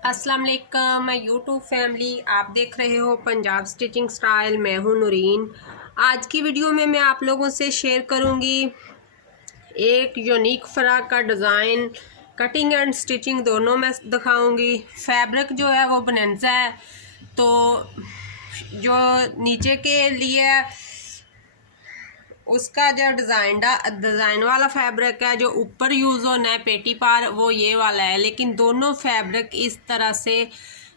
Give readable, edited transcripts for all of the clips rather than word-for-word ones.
अस्सलाम वालेकुम, मैं यूट्यूब फैमिली आप देख रहे हो पंजाब स्टिचिंग स्टाइल। मैं हूं नूरीन। आज की वीडियो में मैं आप लोगों से शेयर करूंगी एक यूनिक फ्रॉक का डिज़ाइन। कटिंग एंड स्टिचिंग दोनों मैं दिखाऊंगी। फैब्रिक जो है वो बोनेंजा है, तो जो नीचे के लिए उसका जो डिज़ाइन वाला फैब्रिक है, जो ऊपर यूज़ होना है पेटी पर, वो ये वाला है। लेकिन दोनों फैब्रिक इस तरह से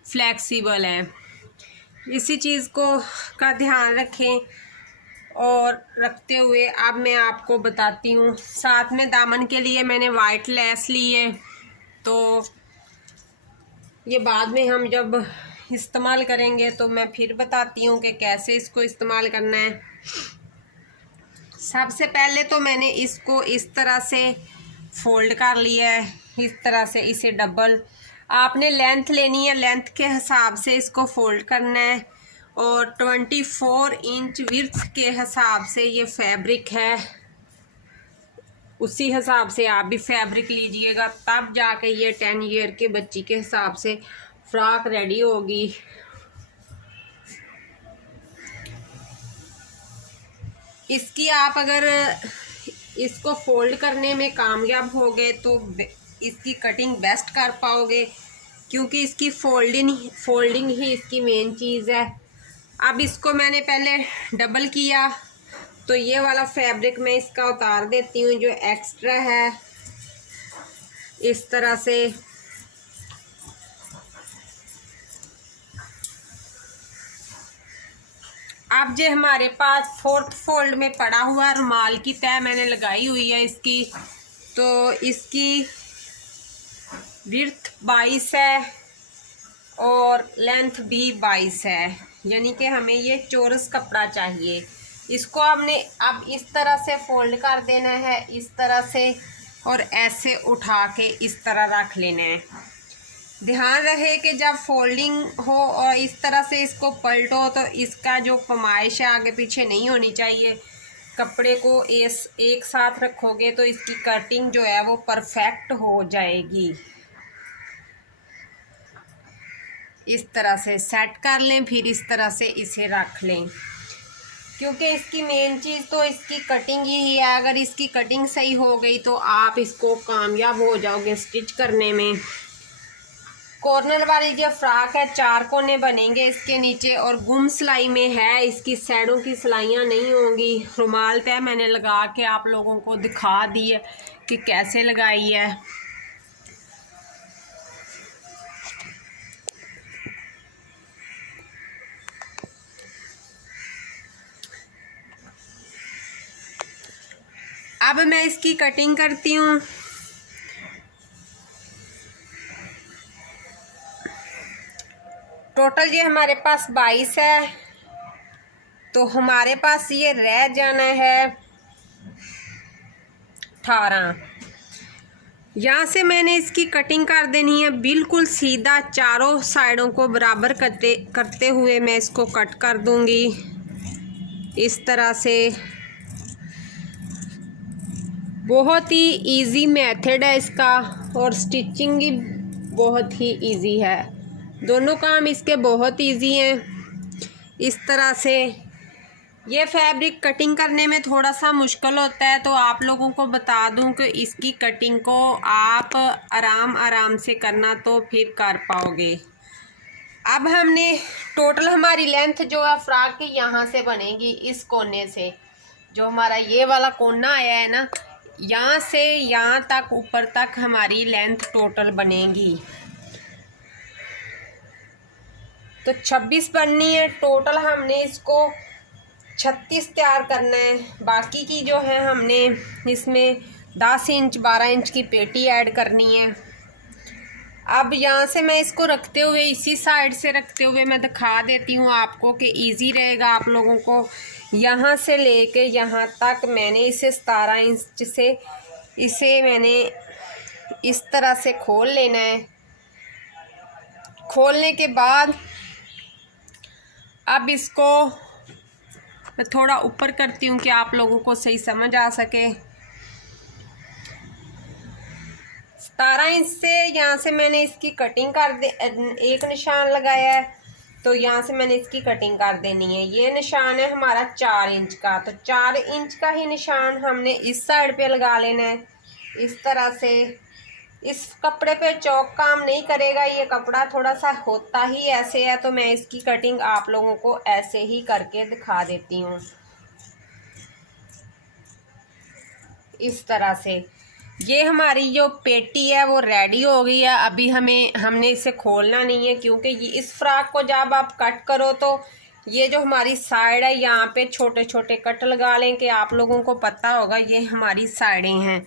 फ्लेक्सिबल हैं। इसी चीज़ को का ध्यान रखें और रखते हुए अब मैं आपको बताती हूँ। साथ में दामन के लिए मैंने वाइट लेस ली है, तो ये बाद में हम जब इस्तेमाल करेंगे तो मैं फिर बताती हूँ कि कैसे इसको इस्तेमाल करना है। सबसे पहले तो मैंने इसको इस तरह से फोल्ड कर लिया है। इस तरह से इसे डबल आपने लेंथ लेनी है, लेंथ के हिसाब से इसको फोल्ड करना है। और 24 इंच विड्थ के हिसाब से ये फैब्रिक है, उसी हिसाब से आप भी फैब्रिक लीजिएगा, तब जाके ये 10 ईयर के बच्ची के हिसाब से फ्रॉक रेडी होगी। इसकी आप अगर इसको फोल्ड करने में कामयाब हो गए तो इसकी कटिंग बेस्ट कर पाओगे, क्योंकि इसकी फोल्डिंग ही इसकी मेन चीज़ है। अब इसको मैंने पहले डबल किया, तो ये वाला फैब्रिक मैं इसका उतार देती हूँ जो एक्स्ट्रा है, इस तरह से। अब जो हमारे पास 4th फोल्ड में पड़ा हुआ रुमाल की तय मैंने लगाई हुई है इसकी, तो इसकी विड्थ 22 है और लेंथ भी 22 है, यानी कि हमें ये चौरस कपड़ा चाहिए। इसको हमने अब इस तरह से फोल्ड कर देना है, इस तरह से, और ऐसे उठा के इस तरह रख लेना है। ध्यान रहे कि जब फोल्डिंग हो और इस तरह से इसको पलटो तो इसका जो पमाइश है आगे पीछे नहीं होनी चाहिए। कपड़े को एक साथ रखोगे तो इसकी कटिंग जो है वो परफेक्ट हो जाएगी। इस तरह से सेट कर लें, फिर इस तरह से इसे रख लें, क्योंकि इसकी मेन चीज़ तो इसकी कटिंग ही है। अगर इसकी कटिंग सही हो गई तो आप इसको कामयाब हो जाओगे स्टिच करने में। कॉर्नर वाली जो फ्रॉक है 4 कोने बनेंगे इसके नीचे, और गुम सिलाई में है, इसकी साइडों की सिलाइयाँ नहीं होंगी। रुमाल तय मैंने लगा के आप लोगों को दिखा दी है कि कैसे लगाई है। अब मैं इसकी कटिंग करती हूँ। टोटल ये हमारे पास 22 है, तो हमारे पास ये रह जाना है 18। यहाँ से मैंने इसकी कटिंग कर देनी है बिल्कुल सीधा, चारों साइडों को बराबर करते हुए मैं इसको कट कर दूंगी इस तरह से। बहुत ही इजी मेथड है इसका, और स्टिचिंग भी बहुत ही इजी है। दोनों काम इसके बहुत इजी हैं। इस तरह से ये फैब्रिक कटिंग करने में थोड़ा सा मुश्किल होता है, तो आप लोगों को बता दूं कि इसकी कटिंग को आप आराम आराम से करना तो फिर कर पाओगे। अब हमने टोटल हमारी लेंथ जो है फ्रॉक की यहाँ से बनेगी, इस कोने से, जो हमारा ये वाला कोना आया है ना, यहाँ से यहाँ तक ऊपर तक हमारी लेंथ टोटल बनेगी। तो 26 बननी है टोटल। हमने इसको 36 तैयार करना है। बाकी की जो है हमने इसमें 10 इंच 12 इंच की पेटी ऐड करनी है। अब यहाँ से मैं इसको रखते हुए, इसी साइड से रखते हुए मैं दिखा देती हूँ आपको कि इजी रहेगा आप लोगों को। यहाँ से लेके यहाँ तक मैंने इसे 17 इंच से इसे मैंने इस तरह से खोल लेना है। खोलने के बाद अब इसको मैं थोड़ा ऊपर करती हूँ कि आप लोगों को सही समझ आ सके। 17 इंच से यहाँ से मैंने इसकी कटिंग कर दे, एक निशान लगाया है, तो यहाँ से मैंने इसकी कटिंग कर देनी है। ये निशान है हमारा 4 इंच का, तो 4 इंच का ही निशान हमने इस साइड पे लगा लेना है इस तरह से। इस कपड़े पे चौक काम नहीं करेगा, ये कपड़ा थोड़ा सा होता ही ऐसे है, तो मैं इसकी कटिंग आप लोगों को ऐसे ही करके दिखा देती हूँ इस तरह से। ये हमारी जो पेटी है वो रेडी हो गई है। अभी हमने इसे खोलना नहीं है, क्योंकि ये इस फ्रॉक को जब आप कट करो तो ये जो हमारी साइड है यहाँ पे छोटे छोटे कट लगा लें, कि आप लोगों को पता होगा ये हमारी साइडें हैं,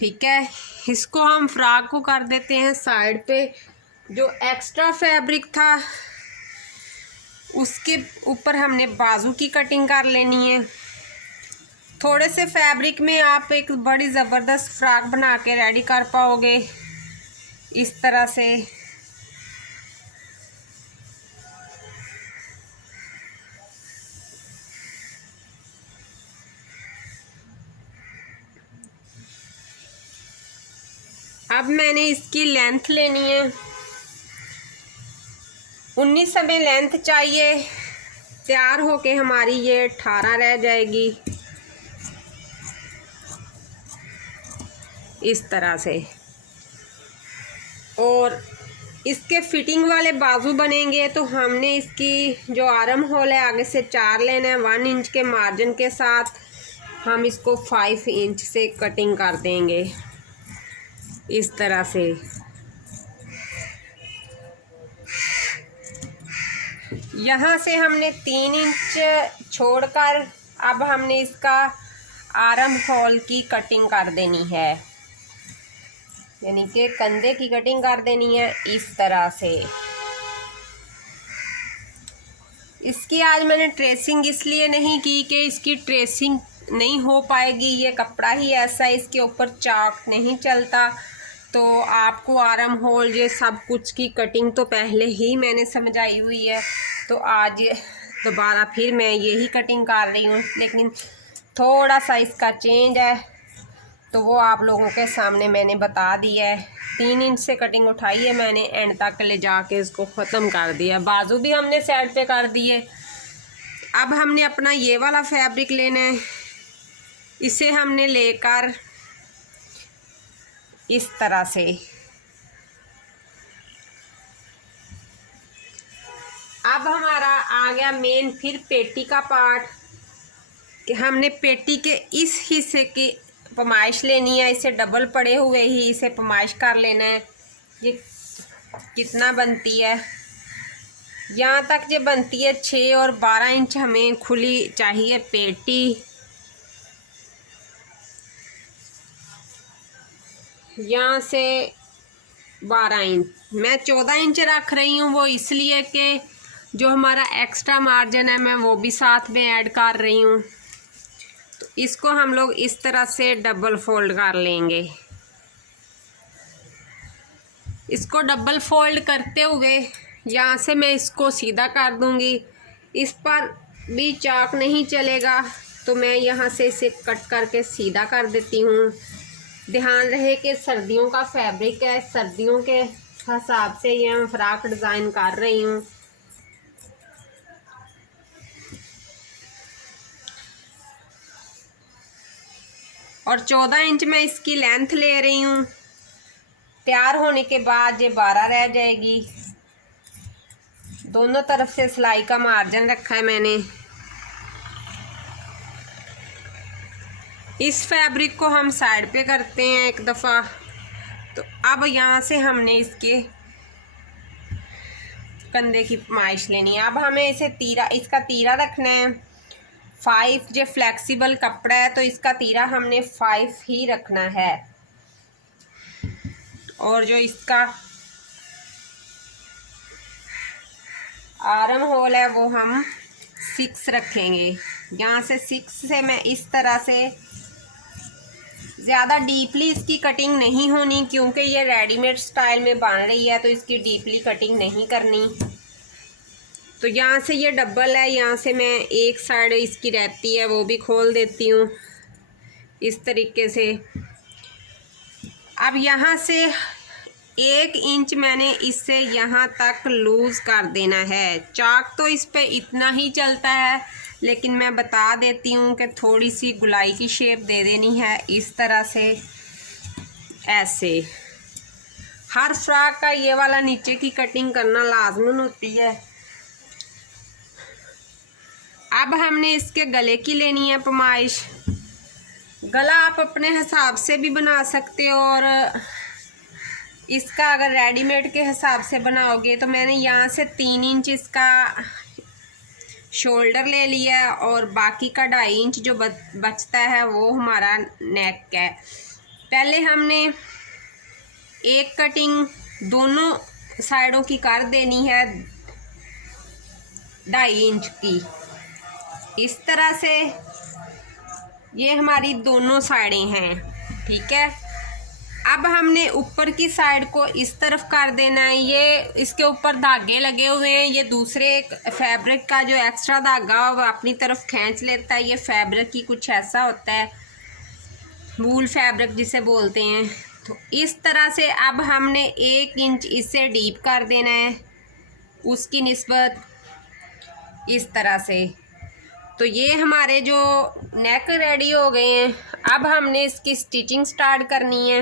ठीक है। इसको हम फ्रॉक को कर देते हैं साइड पे। जो एक्स्ट्रा फैब्रिक था उसके ऊपर हमने बाजू की कटिंग कर लेनी है। थोड़े से फैब्रिक में आप एक बड़ी ज़बरदस्त फ्रॉक बना के रेडी कर पाओगे इस तरह से। अब मैंने इसकी लेंथ लेनी है 19 हमें लेंथ चाहिए। तैयार होके हमारी ये 18 रह जाएगी इस तरह से। और इसके फिटिंग वाले बाजू बनेंगे, तो हमने इसकी जो आर्म होल है आगे से 4 लेना है। 1 इंच के मार्जिन के साथ हम इसको 5 इंच से कटिंग कर देंगे इस तरह से। यहाँ से हमने 3 इंच छोड़कर अब हमने इसका आर्म होल की कटिंग कर देनी है, यानी कि कंधे की कटिंग कर देनी है इस तरह से। इसकी आज मैंने ट्रेसिंग इसलिए नहीं की कि इसकी ट्रेसिंग नहीं हो पाएगी, ये कपड़ा ही ऐसा है, इसके ऊपर चाक नहीं चलता, तो आपको आर्म होल ये सब कुछ की कटिंग तो पहले ही मैंने समझाई हुई है, तो आज दोबारा फिर मैं यही कटिंग कर रही हूँ। लेकिन थोड़ा सा इसका चेंज है, तो वो आप लोगों के सामने मैंने बता दिया है। 3 इंच से कटिंग उठाई है मैंने, एंड तक ले जाके इसको ख़त्म कर दिया। बाजू भी हमने साइड पे कर दिए। अब हमने अपना ये वाला फैब्रिक लेना है, इसे हमने लेकर इस तरह से अब हमारा आ गया मेन फिर पेटी का पार्ट, कि हमने पेटी के इस हिस्से की पमाइश लेनी है। इसे डबल पड़े हुए ही इसे पमाइश कर लेना है। ये कितना बनती है, यहाँ तक ये बनती है 6 और 12 इंच हमें खुली चाहिए पेटी। यहाँ से 12 इंच, मैं 14 इंच रख रही हूँ, वो इसलिए कि जो हमारा एक्स्ट्रा मार्जिन है मैं वो भी साथ में ऐड कर रही हूँ। तो इसको हम लोग इस तरह से डबल फोल्ड कर लेंगे। इसको डबल फोल्ड करते हुए यहाँ से मैं इसको सीधा कर दूँगी। इस पर भी चाक नहीं चलेगा, तो मैं यहाँ से इसे कट करके सीधा कर देती हूँ। ध्यान रहे कि सर्दियों का फैब्रिक है, सर्दियों के हिसाब से ये मैं फ्रॉक डिज़ाइन कर रही हूँ। और 14 इंच मैं इसकी लेंथ ले रही हूँ। तैयार होने के बाद ये 12 रह जाएगी। दोनों तरफ से सिलाई का मार्जिन रखा है मैंने। इस फैब्रिक को हम साइड पे करते हैं एक दफ़ा। तो अब यहाँ से हमने इसके कंधे की पमाइश लेनी है। अब हमें इसे इसका तीरा रखना है 5। जो फ्लेक्सिबल कपड़ा है तो इसका तीरा हमने 5 ही रखना है। और जो इसका आर्म होल है वो हम 6 रखेंगे। यहाँ से 6 से मैं इस तरह से, ज़्यादा डीपली इसकी कटिंग नहीं होनी, क्योंकि ये रेडीमेड स्टाइल में बन रही है, तो इसकी डीपली कटिंग नहीं करनी। तो यहाँ से ये डबल है, यहाँ से मैं एक साइड इसकी रहती है वो भी खोल देती हूँ इस तरीके से। अब यहाँ से 1 इंच मैंने इससे यहाँ तक लूज़ कर देना है। चाक तो इस पे इतना ही चलता है, लेकिन मैं बता देती हूँ कि थोड़ी सी गुलाई की शेप दे देनी है इस तरह से। ऐसे हर फ्रॉक का ये वाला नीचे की कटिंग करना लाजमन होती है। अब हमने इसके गले की लेनी है पैमाइश। गला आप अपने हिसाब से भी बना सकते हो, और इसका अगर रेडीमेड के हिसाब से बनाओगे तो मैंने यहाँ से 3 इंच इसका शोल्डर ले लिया है, और बाकी का 2.5 इंच जो बचता है वो हमारा नेक है। पहले हमने एक कटिंग दोनों साइडों की कर देनी है 2.5 इंच की, इस तरह से। ये हमारी दोनों साइडें हैं, ठीक है। अब हमने ऊपर की साइड को इस तरफ कर देना है। ये इसके ऊपर धागे लगे हुए हैं, ये दूसरे फैब्रिक का जो एक्स्ट्रा धागा वो अपनी तरफ खींच लेता है। ये फैब्रिक की कुछ ऐसा होता है, वूल फैब्रिक जिसे बोलते हैं। तो इस तरह से अब हमने 1 इंच इससे डीप कर देना है उसकी निस्बत, इस तरह से। तो ये हमारे जो नेक रेडी हो गए हैं। अब हमने इसकी स्टिचिंग स्टार्ट करनी है।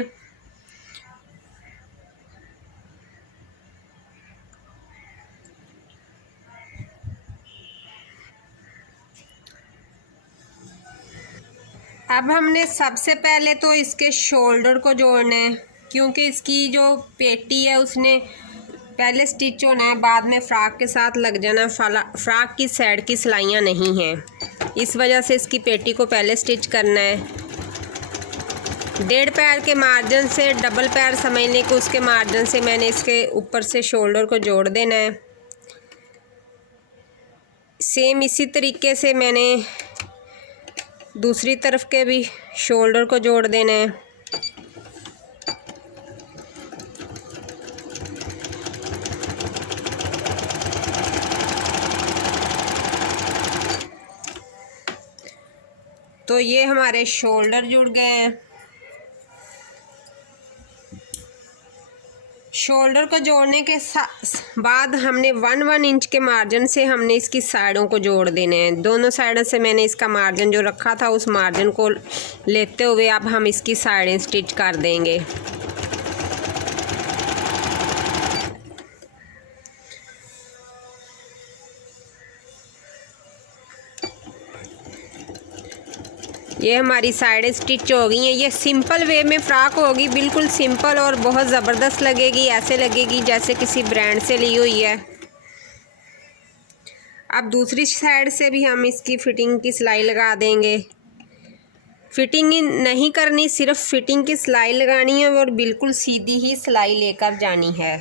अब हमने सबसे पहले तो इसके शोल्डर को जोड़ना है, क्योंकि इसकी जो पेटी है उसने पहले स्टिच होना है, बाद में फ्रॉक के साथ लग जाना। फ्रॉक की साइड की सिलाइयाँ नहीं हैं, इस वजह से इसकी पेटी को पहले स्टिच करना है। 1.5 पैर के मार्जिन से डबल पैर समझने को उसके मार्जिन से मैंने इसके ऊपर से शोल्डर को जोड़ देना है। सेम इसी तरीके से मैंने दूसरी तरफ के भी शोल्डर को जोड़ देना है। तो ये हमारे शोल्डर जुड़ गए हैं। शोल्डर को जोड़ने के बाद हमने 1 इंच के मार्जिन से हमने इसकी साइडों को जोड़ देने हैं। दोनों साइडों से मैंने इसका मार्जिन जो रखा था उस मार्जिन को लेते हुए अब हम इसकी साइडें स्टिच कर देंगे। ये हमारी साइडें स्टिच हो गई हैं। ये सिंपल वे में फ़्रॉक होगी, बिल्कुल सिंपल, और बहुत ज़बरदस्त लगेगी। ऐसे लगेगी जैसे किसी ब्रांड से ली हुई है। अब दूसरी साइड से भी हम इसकी फ़िटिंग की सिलाई लगा देंगे। फ़िटिंग नहीं करनी, सिर्फ फ़िटिंग की सिलाई लगानी है, और बिल्कुल सीधी ही सिलाई लेकर जानी है।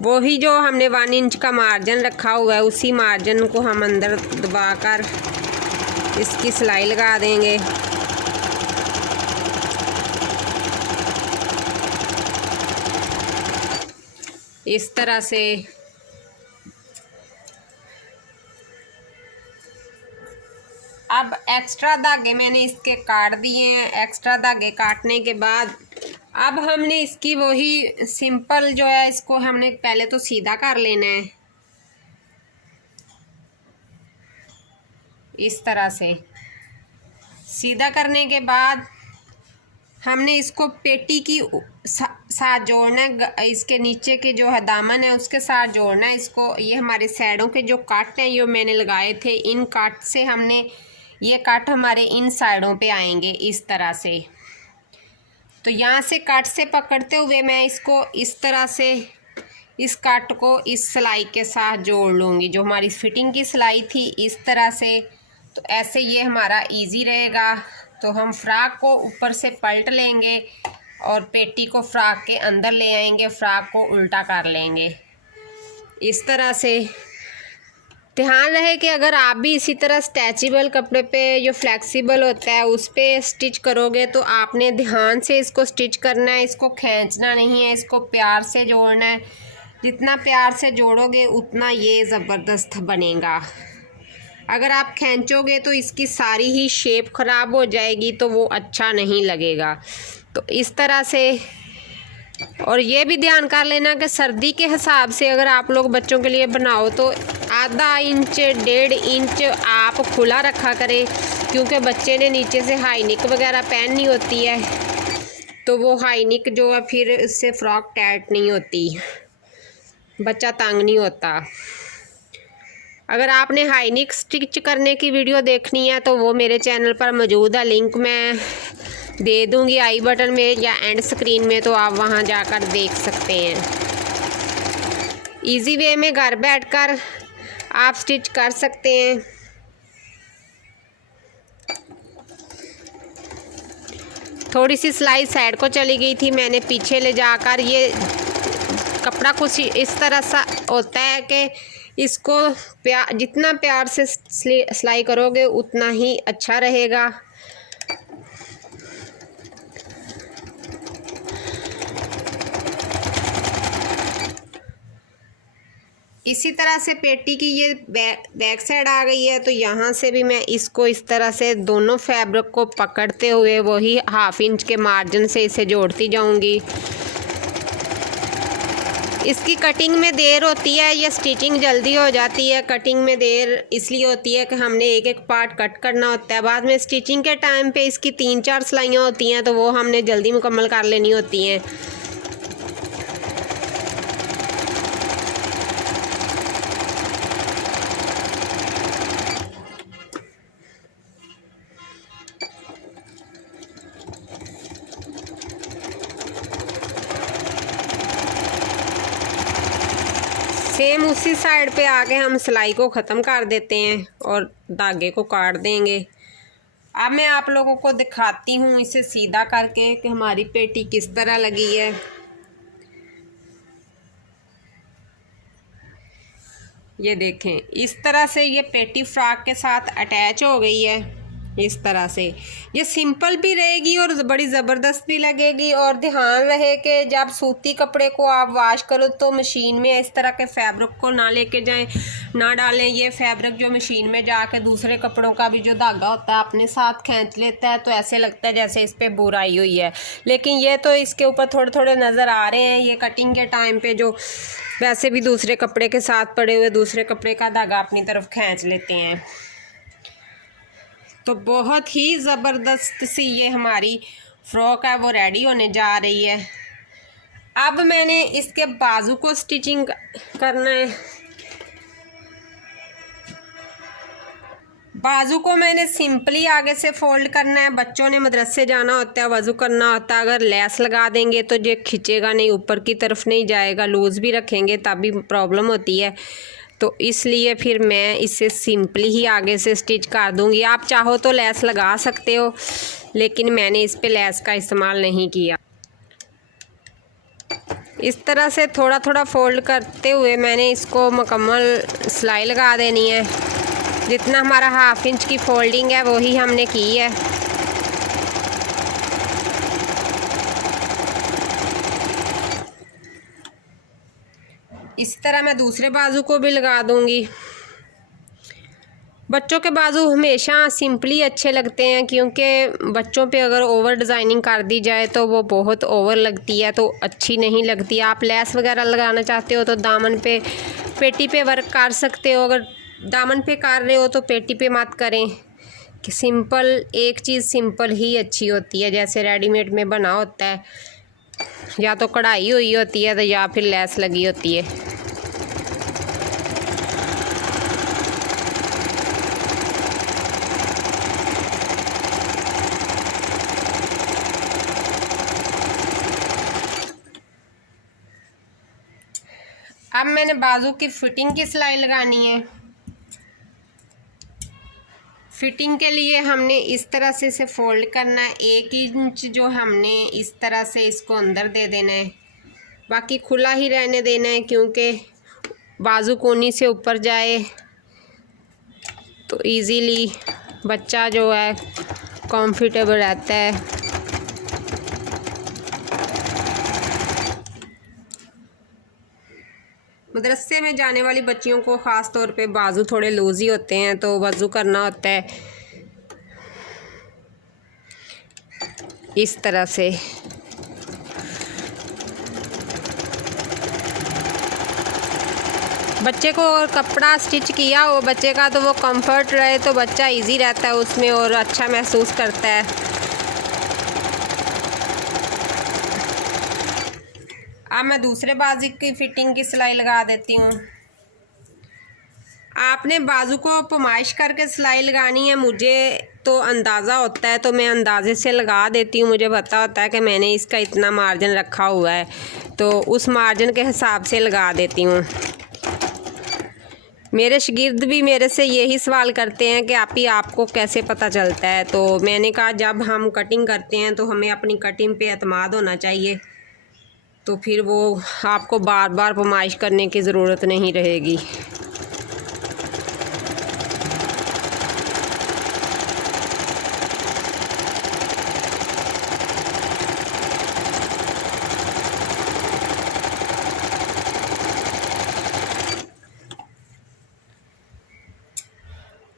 वही जो हमने 1 इंच का मार्जिन रखा हुआ है उसी मार्जिन को हम अंदर दबाकर इसकी सिलाई लगा देंगे। इस तरह से। अब एक्स्ट्रा धागे मैंने इसके काट दिए हैं। एक्स्ट्रा धागे काटने के बाद अब हमने इसकी वही सिंपल जो है, इसको हमने पहले तो सीधा कर लेना है इस तरह से। सीधा करने के बाद हमने इसको पेटी की साथ जोड़ना है। इसके नीचे के जो है दामन है उसके साथ जोड़ना है इसको। ये हमारे साइडों के जो कट हैं ये मैंने लगाए थे, इन कट से हमने, ये कट हमारे इन साइडों पे आएंगे इस तरह से। तो यहाँ से कट से पकड़ते हुए मैं इसको इस तरह से इस कट को इस सिलाई के साथ जोड़ लूँगी, जो हमारी फिटिंग की सिलाई थी, इस तरह से। तो ऐसे ये हमारा इजी रहेगा। तो हम फ्रॉक को ऊपर से पलट लेंगे और पेटी को फ्रॉक के अंदर ले आएंगे, फ्रॉक को उल्टा कर लेंगे इस तरह से। ध्यान रहे कि अगर आप भी इसी तरह स्ट्रेचेबल कपड़े पे जो फ्लेक्सिबल होता है उस पर स्टिच करोगे तो आपने ध्यान से इसको स्टिच करना है, इसको खींचना नहीं है, इसको प्यार से जोड़ना है। जितना प्यार से जोड़ोगे उतना ये ज़बरदस्त बनेगा। अगर आप खींचोगे तो इसकी सारी ही शेप ख़राब हो जाएगी, तो वो अच्छा नहीं लगेगा। तो इस तरह से, और ये भी ध्यान कर लेना कि सर्दी के हिसाब से अगर आप लोग बच्चों के लिए बनाओ तो आधा इंच 1.5 इंच आप खुला रखा करें, क्योंकि बच्चे ने नीचे से हाई नेक वगैरह पहननी होती है, तो वो हाई नेक जो है फिर इससे फ्रॉक टाइट नहीं होती, बच्चा तंग नहीं होता। अगर आपने हाई नेक स्टिच करने की वीडियो देखनी है तो वो मेरे चैनल पर मौजूद है, लिंक मैं दे दूंगी आई बटन में या एंड स्क्रीन में, तो आप वहां जाकर देख सकते हैं। इजी वे में घर बैठकर आप स्टिच कर सकते हैं। थोड़ी सी सिलाई साइड को चली गई थी, मैंने पीछे ले जाकर, ये कपड़ा कुछ इस तरह सा होता है कि इसको जितना प्यार से सिलाई करोगे उतना ही अच्छा रहेगा। इसी तरह से पेटी की ये बैक साइड आ गई है, तो यहाँ से भी मैं इसको इस तरह से दोनों फैब्रिक को पकड़ते हुए वही 1/2 इंच के मार्जिन से इसे जोड़ती जाऊंगी। इसकी कटिंग में देर होती है या स्टिचिंग जल्दी हो जाती है। कटिंग में देर इसलिए होती है कि हमने एक एक पार्ट कट करना होता है, बाद में स्टिचिंग के टाइम पे इसकी 3-4 सिलाइयाँ होती हैं, तो वो हमने जल्दी मुकम्मल कर लेनी होती हैं। सेम उसी साइड पे आके हम सिलाई को ख़त्म कर देते हैं और धागे को काट देंगे। अब मैं आप लोगों को दिखाती हूँ इसे सीधा करके कि हमारी पेटी किस तरह लगी है। ये देखें, इस तरह से ये पेटी फ्रॉक के साथ अटैच हो गई है। इस तरह से ये सिंपल भी रहेगी और बड़ी ज़बरदस्त भी लगेगी। और ध्यान रहे कि जब सूती कपड़े को आप वॉश करो तो मशीन में इस तरह के फैब्रिक को ना लेके जाएं, ना डालें। ये फैब्रिक जो मशीन में जाके दूसरे कपड़ों का भी जो धागा होता है अपने साथ खींच लेता है, तो ऐसे लगता है जैसे इस पर बुराई हुई है। लेकिन ये तो इसके ऊपर थोड़े थोड़े नज़र आ रहे हैं, ये कटिंग के टाइम पे जो वैसे भी दूसरे कपड़े के साथ पड़े हुए दूसरे कपड़े का धागा अपनी तरफ खींच लेते हैं। तो बहुत ही ज़बरदस्त सी ये हमारी फ्रॉक है वो रेडी होने जा रही है। अब मैंने इसके बाजू को स्टिचिंग करना है। बाजू को मैंने सिंपली आगे से फोल्ड करना है। बच्चों ने मदरसे जाना होता है, वज़ू करना होता है, अगर लेस लगा देंगे तो ये खिंचेगा नहीं, ऊपर की तरफ नहीं जाएगा। लूज़ भी रखेंगे तब भी प्रॉब्लम होती है, तो इसलिए फिर मैं इसे सिंपली ही आगे से स्टिच कर दूंगी। आप चाहो तो लेस लगा सकते हो, लेकिन मैंने इस पे लेस का इस्तेमाल नहीं किया। इस तरह से थोड़ा थोड़ा फोल्ड करते हुए मैंने इसको मुकम्मल सिलाई लगा देनी है। जितना हमारा 1/2 इंच की फोल्डिंग है वही हमने की है। इस तरह मैं दूसरे बाजू को भी लगा दूंगी। बच्चों के बाजू हमेशा सिंपली अच्छे लगते हैं, क्योंकि बच्चों पे अगर ओवर डिज़ाइनिंग कर दी जाए तो वो बहुत ओवर लगती है, तो अच्छी नहीं लगती। आप लेस वगैरह लगाना चाहते हो तो दामन पे पेटी पे वर्क कर सकते हो। अगर दामन पे कर रहे हो तो पेटी पे मत करें, कि सिंपल एक चीज़ सिंपल ही अच्छी होती है। जैसे रेडीमेड में बना होता है, या तो कढ़ाई हुई होती है तो या फिर लेस लगी होती है। अब मैंने बाजू की फिटिंग की सिलाई लगानी है। फिटिंग के लिए हमने इस तरह से इसे फोल्ड करना है। 1 इंच जो हमने इस तरह से इसको अंदर दे देना है, बाकी खुला ही रहने देना है, क्योंकि बाजू कोनी से ऊपर जाए तो इजीली बच्चा जो है कंफर्टेबल रहता है। मदरसे में जाने वाली बच्चियों को ख़ास तौर पे बाजू थोड़े लूज ही होते हैं, तो वज़ू करना होता है इस तरह से। बच्चे को और कपड़ा स्टिच किया हो बच्चे का तो वो कंफर्ट रहे, तो बच्चा इजी रहता है उसमें और अच्छा महसूस करता है। अब मैं दूसरे बाजू की फिटिंग की सिलाई लगा देती हूँ। आपने बाजू को पमाइश करके सिलाई लगानी है, मुझे तो अंदाज़ा होता है तो मैं अंदाज़े से लगा देती हूँ। मुझे पता होता है कि मैंने इसका इतना मार्जिन रखा हुआ है, तो उस मार्जिन के हिसाब से लगा देती हूँ। मेरे शागिर्द भी मेरे से यही सवाल करते हैं कि आपको कैसे पता चलता है, तो मैंने कहा जब हम कटिंग करते हैं तो हमें अपनी कटिंग पे एतमाद होना चाहिए, तो फिर वो आपको बार बार पमाइश करने की ज़रूरत नहीं रहेगी।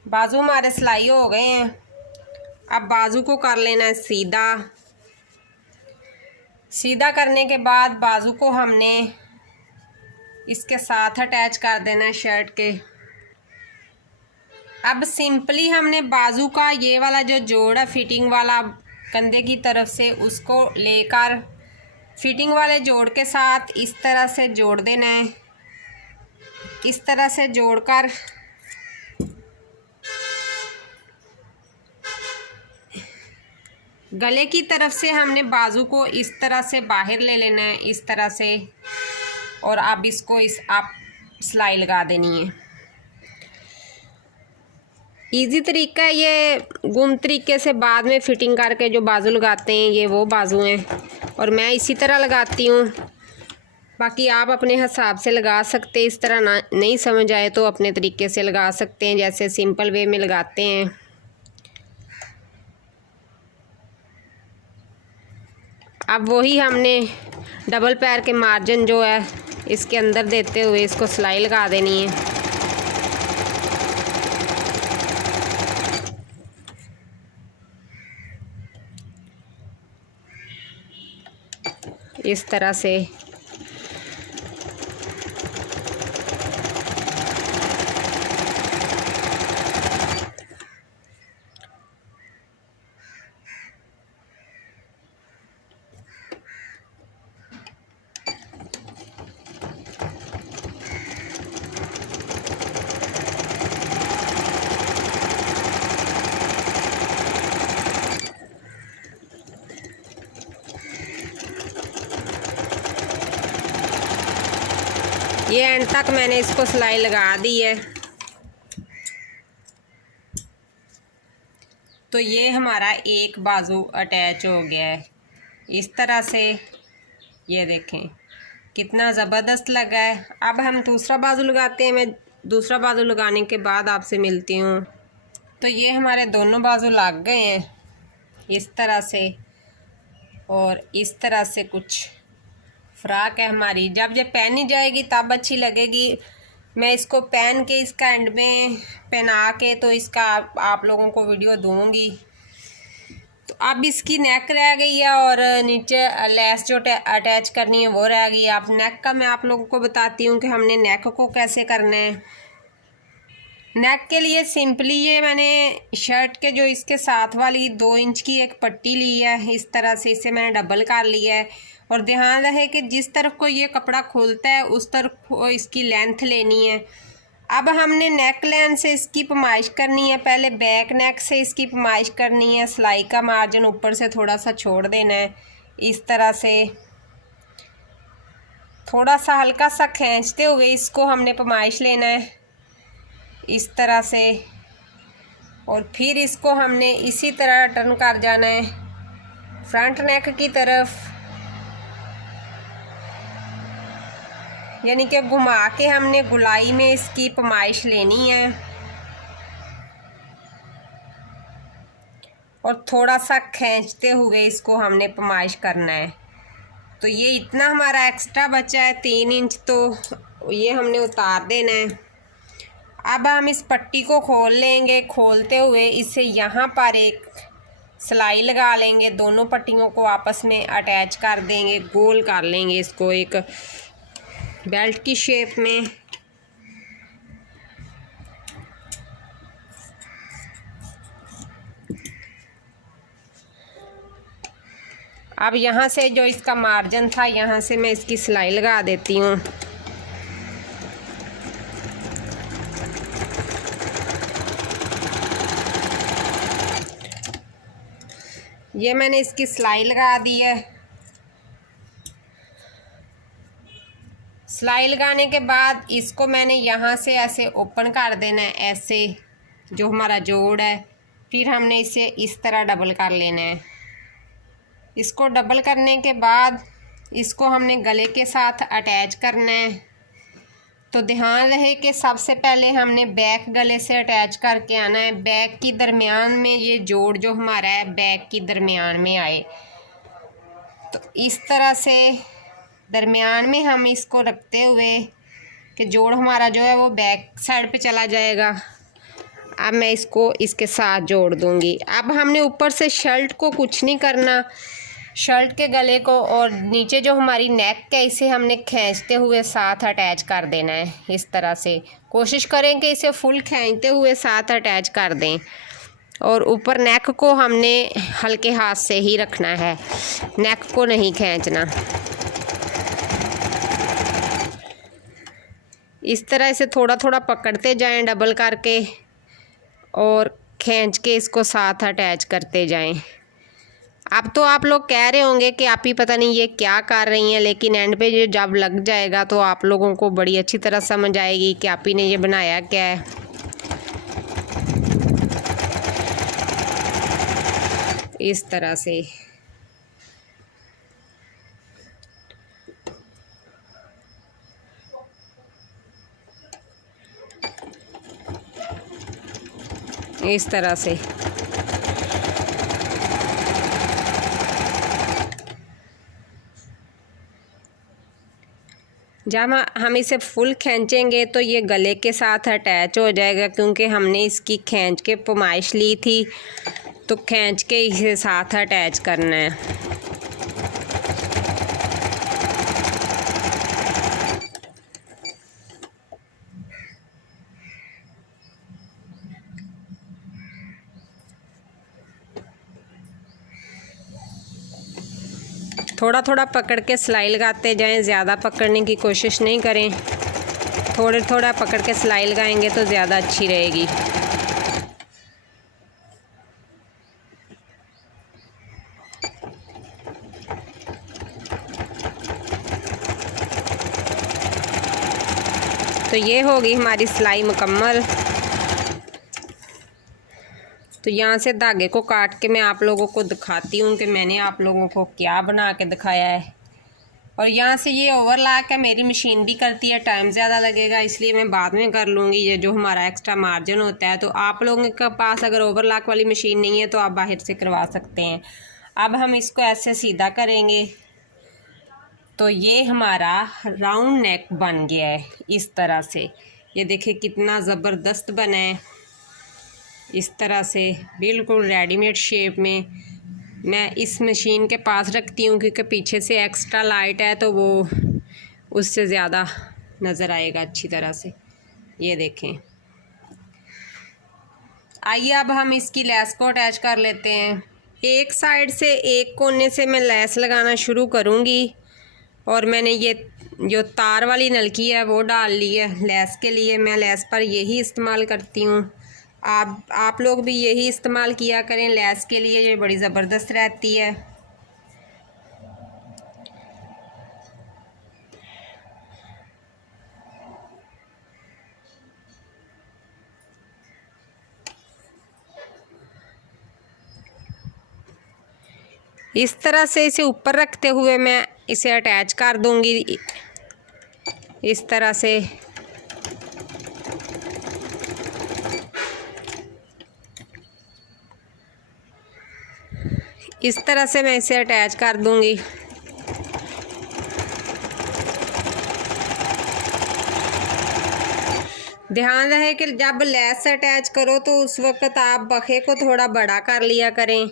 बाजू हमारे सिलाई हो गए हैं। अब बाजू को कर लेना है सीधा। सीधा करने के बाद बाजू को हमने इसके साथ अटैच कर देना है शर्ट के। अब सिंपली हमने बाजू का ये वाला जो जोड़ है फिटिंग वाला कंधे की तरफ से, उसको लेकर फिटिंग वाले जोड़ के साथ इस तरह से जोड़ देना है। इस तरह से जोड़कर गले की तरफ से हमने बाजू को इस तरह से बाहर ले लेना है, इस तरह से, और अब इसको आप सिलाई लगा देनी है। इजी तरीका है ये। गुम तरीके से बाद में फिटिंग करके जो बाजू लगाते हैं ये वो बाजू हैं, और मैं इसी तरह लगाती हूँ। बाकी आप अपने हिसाब से लगा सकते हैं, इस तरह ना नहीं समझ आए तो अपने तरीके से लगा सकते हैं, जैसे सिंपल वे में लगाते हैं। अब वही हमने डबल पैर के मार्जिन जो है इसके अंदर देते हुए इसको सिलाई लगा देनी है। इस तरह से ये एंड तक मैंने इसको सिलाई लगा दी है। तो ये हमारा एक बाजू अटैच हो गया है इस तरह से। ये देखें कितना ज़बरदस्त लगा है। अब हम दूसरा बाजू लगाते हैं। मैं दूसरा बाजू लगाने के बाद आपसे मिलती हूँ। तो ये हमारे दोनों बाजू लग गए हैं इस तरह से, और इस तरह से कुछ फ्रॉक है हमारी। जब ये पहनी जाएगी तब अच्छी लगेगी। मैं इसको पहन के इसका एंड में पहना के तो इसका आप लोगों को वीडियो दूंगी। तो अब इसकी नेक रह गई है और नीचे लेस जो अटैच करनी है वो रह गई है। अब नेक का मैं आप लोगों को बताती हूँ कि हमने नेक को कैसे करना है। नेक के लिए सिंपली ये मैंने शर्ट के जो इसके साथ वाली 2 इंच की एक पट्टी ली है, इस तरह से इसे मैंने डबल कर लिया है। और ध्यान रहे कि जिस तरफ को ये कपड़ा खोलता है उस तरफ को इसकी लेंथ लेनी है। अब हमने नेक लाइन से इसकी पमाइश करनी है। पहले बैक नेक से इसकी पमाइश करनी है। सिलाई का मार्जिन ऊपर से थोड़ा सा छोड़ देना है, इस तरह से थोड़ा सा हल्का सा खींचते हुए इसको हमने पमाइश लेना है इस तरह से। और फिर इसको हमने इसी तरह टर्न कर जाना है फ्रंट नेक की तरफ, यानी कि घुमा के हमने गुलाई में इसकी पमाइश लेनी है और थोड़ा सा खींचते हुए इसको हमने पमाइश करना है। तो ये इतना हमारा एक्स्ट्रा बचा है 3 इंच, तो ये हमने उतार देना है। अब हम इस पट्टी को खोल लेंगे। खोलते हुए इसे यहाँ पर एक सिलाई लगा लेंगे, दोनों पट्टियों को आपस में अटैच कर देंगे, गोल कर लेंगे इसको एक बेल्ट की शेप में। अब यहाँ से जो इसका मार्जिन था, यहाँ से मैं इसकी सिलाई लगा देती हूँ। ये मैंने इसकी सिलाई लगा दी है। सिलाई लगाने के बाद इसको मैंने यहाँ से ऐसे ओपन कर देना है, ऐसे जो हमारा जोड़ है। फिर हमने इसे इस तरह डबल कर लेना है। इसको डबल करने के बाद इसको हमने गले के साथ अटैच करना है। तो ध्यान रहे कि सबसे पहले हमने बैक गले से अटैच करके आना है। बैक की दरमियान में ये जोड़ जो हमारा है बैक की दरमियान में आए, तो इस तरह से दरमियान में हम इसको रखते हुए कि जोड़ हमारा जो है वो बैक साइड पे चला जाएगा। अब मैं इसको इसके साथ जोड़ दूंगी। अब हमने ऊपर से शर्ट को कुछ नहीं करना, शर्ट के गले को और नीचे जो हमारी नेक है इसे हमने खींचते हुए साथ अटैच कर देना है। इस तरह से कोशिश करें कि इसे फुल खींचते हुए साथ अटैच कर दें, और ऊपर नेक को हमने हल्के हाथ से ही रखना है, नेक को नहीं खींचना। इस तरह से थोड़ा थोड़ा पकड़ते जाएं डबल करके और खींच के इसको साथ अटैच करते जाएं। अब तो आप लोग कह रहे होंगे कि आप ही पता नहीं ये क्या कर रही हैं, लेकिन एंड पे जो जब लग जाएगा तो आप लोगों को बड़ी अच्छी तरह समझ आएगी कि आप ही ने ये बनाया क्या है। इस तरह से इस तरह से जब हम इसे फुल खींचेंगे तो ये गले के साथ अटैच हो जाएगा, क्योंकि हमने इसकी खींच के पैमाइश ली थी, तो खींच के इसे साथ अटैच करना है। थोड़ा थोड़ा पकड़ के सिलाई लगाते जाएं, ज़्यादा पकड़ने की कोशिश नहीं करें, थोड़ा थोड़ा पकड़ के सिलाई लगाएंगे तो ज़्यादा अच्छी रहेगी। तो ये होगी हमारी सिलाई मुकम्मल। तो यहाँ से धागे को काट के मैं आप लोगों को दिखाती हूँ कि मैंने आप लोगों को क्या बना के दिखाया है। और यहाँ से ये ओवरलॉक है, मेरी मशीन भी करती है, टाइम ज़्यादा लगेगा इसलिए मैं बाद में कर लूँगी। ये जो हमारा एक्स्ट्रा मार्जिन होता है, तो आप लोगों के पास अगर ओवरलॉक वाली मशीन नहीं है तो आप बाहर से करवा सकते हैं। अब हम इसको ऐसे सीधा करेंगे तो ये हमारा राउंड नेक बन गया है इस तरह से। ये देखिए कितना ज़बरदस्त बना है, इस तरह से बिल्कुल रेडीमेड शेप में। मैं इस मशीन के पास रखती हूँ क्योंकि पीछे से एक्स्ट्रा लाइट है तो वो उससे ज़्यादा नज़र आएगा अच्छी तरह से। ये देखें। आइए अब हम इसकी लेस को अटैच कर लेते हैं। एक साइड से एक कोने से मैं लेस लगाना शुरू करूँगी, और मैंने ये जो तार वाली नलकी है वो डाल ली है लेस के लिए। मैं लेस पर यही इस्तेमाल करती हूँ, आप लोग भी यही इस्तेमाल किया करें लेस के लिए, ये बड़ी ज़बरदस्त रहती है। इस तरह से इसे ऊपर रखते हुए मैं इसे अटैच कर दूंगी इस तरह से। इस तरह से मैं इसे अटैच कर दूंगी। ध्यान रहे कि जब लेस अटैच करो तो उस वक्त आप बखे को थोड़ा बड़ा कर लिया करें।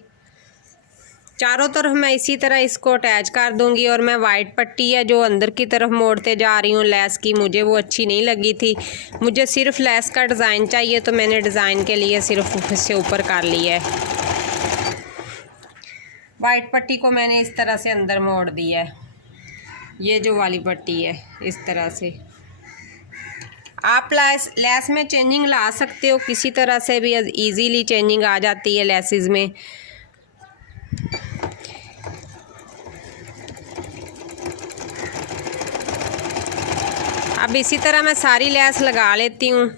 चारों तरफ मैं इसी तरह इसको अटैच कर दूंगी। और मैं वाइट पट्टी है जो अंदर की तरफ मोड़ते जा रही हूँ लेस की, मुझे वो अच्छी नहीं लगी थी। मुझे सिर्फ लेस का डिज़ाइन चाहिए तो मैंने डिज़ाइन के लिए सिर्फ इससे ऊपर कर लिया है। वाइट पट्टी को मैंने इस तरह से अंदर मोड़ दिया है। ये जो वाली पट्टी है इस तरह से आप लेस में चेंजिंग ला सकते हो, किसी तरह से भी इजीली चेंजिंग आ जाती है लेसेस में। अब इसी तरह मैं सारी लेस लगा लेती हूँ।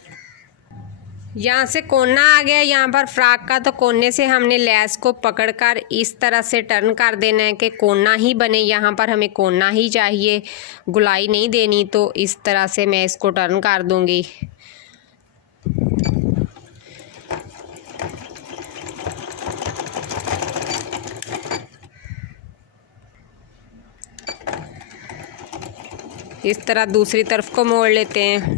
यहाँ से कोना आ गया यहाँ पर फ्रॉक का, तो कोने से हमने लेस को पकड़कर इस तरह से टर्न कर देना है कि कोना ही बने। यहाँ पर हमें कोना ही चाहिए, गुलाई नहीं देनी। तो इस तरह से मैं इसको टर्न कर दूँगी। इस तरह दूसरी तरफ को मोड़ लेते हैं।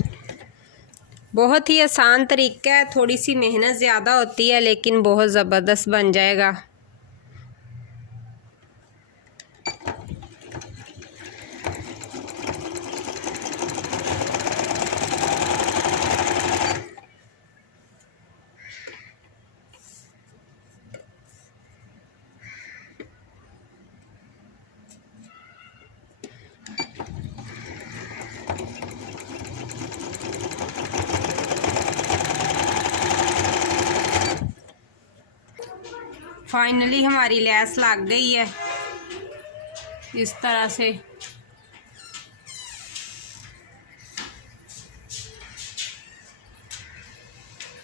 बहुत ही आसान तरीका है, थोड़ी सी मेहनत ज़्यादा होती है लेकिन बहुत ज़बरदस्त बन जाएगा। फाइनली हमारी लेस लग गई है इस तरह से।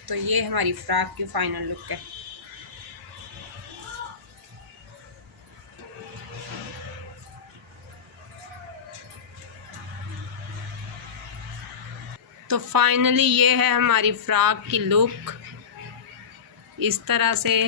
तो ये हमारी फ्रॉक की फाइनल लुक है। तो फाइनली ये है हमारी फ्रॉक की लुक इस तरह से।